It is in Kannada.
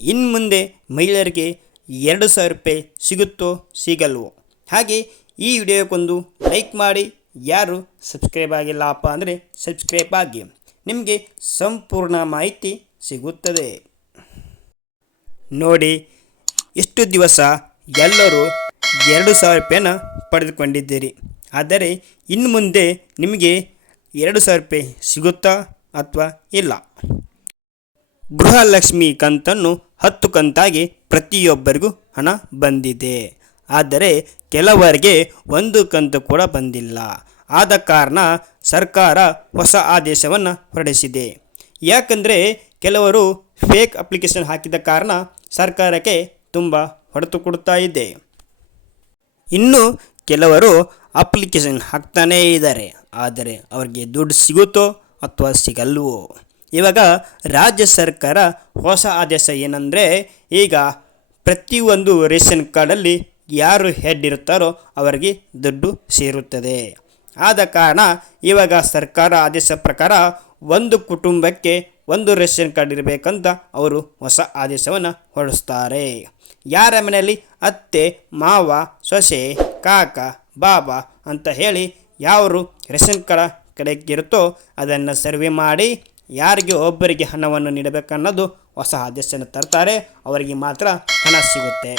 ಇನ್ನು ಮುಂದೆ ಮಹಿಳೆಯರಿಗೆ ಎರಡು ಸಾವಿರ ರೂಪಾಯಿ ಸಿಗುತ್ತೋ ಸಿಗಲ್ವೋ? ಹಾಗೆ ಈ ವಿಡಿಯೋಕ್ಕೊಂದು ಲೈಕ್ ಮಾಡಿ. ಯಾರು ಸಬ್ಸ್ಕ್ರೈಬ್ ಆಗಿಲ್ಲಪ್ಪ ಅಂದರೆ ಸಬ್ಸ್ಕ್ರೈಬ್ ಆಗಿ. ನಿಮಗೆ ಸಂಪೂರ್ಣ ಮಾಹಿತಿ ಸಿಗುತ್ತದೆ. ನೋಡಿ ಎಷ್ಟು ದಿವಸ ಎಲ್ಲರೂ ಎರಡು ಸಾವಿರ ರೂಪಾಯಿನ ಪಡೆದುಕೊಂಡಿದ್ದೀರಿ. ಆದರೆ ಇನ್ನು ಮುಂದೆ ನಿಮಗೆ ಎರಡು ಸಾವಿರ ರೂಪಾಯಿ ಸಿಗುತ್ತಾ ಅಥವಾ ಇಲ್ಲ? ಗೃಹಲಕ್ಷ್ಮಿ ಕಂತನ್ನು ಹತ್ತು ಕಂತಾಗಿ ಪ್ರತಿಯೊಬ್ಬರಿಗೂ ಹಣ ಬಂದಿದೆ. ಆದರೆ ಕೆಲವರಿಗೆ ಒಂದು ಕಂತು ಕೂಡ ಬಂದಿಲ್ಲ. ಆದ ಕಾರಣ ಸರ್ಕಾರ ಹೊಸ ಆದೇಶವನ್ನು ಹೊರಡಿಸಿದೆ. ಯಾಕಂದರೆ ಕೆಲವರು ಫೇಕ್ ಅಪ್ಲಿಕೇಶನ್ ಹಾಕಿದ ಕಾರಣ ಸರ್ಕಾರಕ್ಕೆ ತುಂಬ ಹೊಡೆತು ಕೊಡ್ತಾ ಇದೆ. ಇನ್ನು ಕೆಲವರು ಅಪ್ಲಿಕೇಶನ್ ಹಾಕ್ತಾನೇ ಇದ್ದಾರೆ. ಆದರೆ ಅವರಿಗೆ ದುಡ್ಡು ಸಿಗುತ್ತೋ ಅಥವಾ ಸಿಗಲ್ವೋ? ಇವಾಗ ರಾಜ್ಯ ಸರ್ಕಾರ ಹೊಸ ಆದೇಶ ಏನಂದರೆ ಈಗ ಪ್ರತಿಯೊಂದು ರೇಷನ್ ಕಾರ್ಡಲ್ಲಿ ಯಾರು ಹೆಡ್ ಇರುತ್ತಾರೋ ಅವರಿಗೆ ದುಡ್ಡು ಸೇರುತ್ತದೆ. ಆದ ಕಾರಣ ಇವಾಗ ಸರ್ಕಾರ ಆದೇಶ ಪ್ರಕಾರ ಒಂದು ಕುಟುಂಬಕ್ಕೆ ಒಂದು ರೇಷನ್ ಕಾರ್ಡ್ ಇರಬೇಕಂತ ಅವರು ಹೊಸ ಆದೇಶವನ್ನು ಹೊರಡಿಸ್ತಾರೆ. ಯಾರ ಮನೆಯಲ್ಲಿ? ಅತ್ತೆ, ಮಾವ, ಸೊಸೆ, ಕಾಕ, ಬಾಬಾ ಅಂತ ಹೇಳಿ ಯಾರು ರೇಷನ್ ಕಾರ್ಡ್ ಕಡೆಗಿರುತ್ತೋ ಅದನ್ನು ಸರ್ವೆ ಮಾಡಿ ಯಾರಿಗೆ ಒಬ್ಬರಿಗೆ ಹಣವನ್ನು ನೀಡಬೇಕನ್ನೋದು ಹೊಸ ಆದೇಶನ ತರ್ತಾರೆ ಅವರಿಗೆ ಮಾತ್ರ ಹಣ ಸಿಗುತ್ತೆ.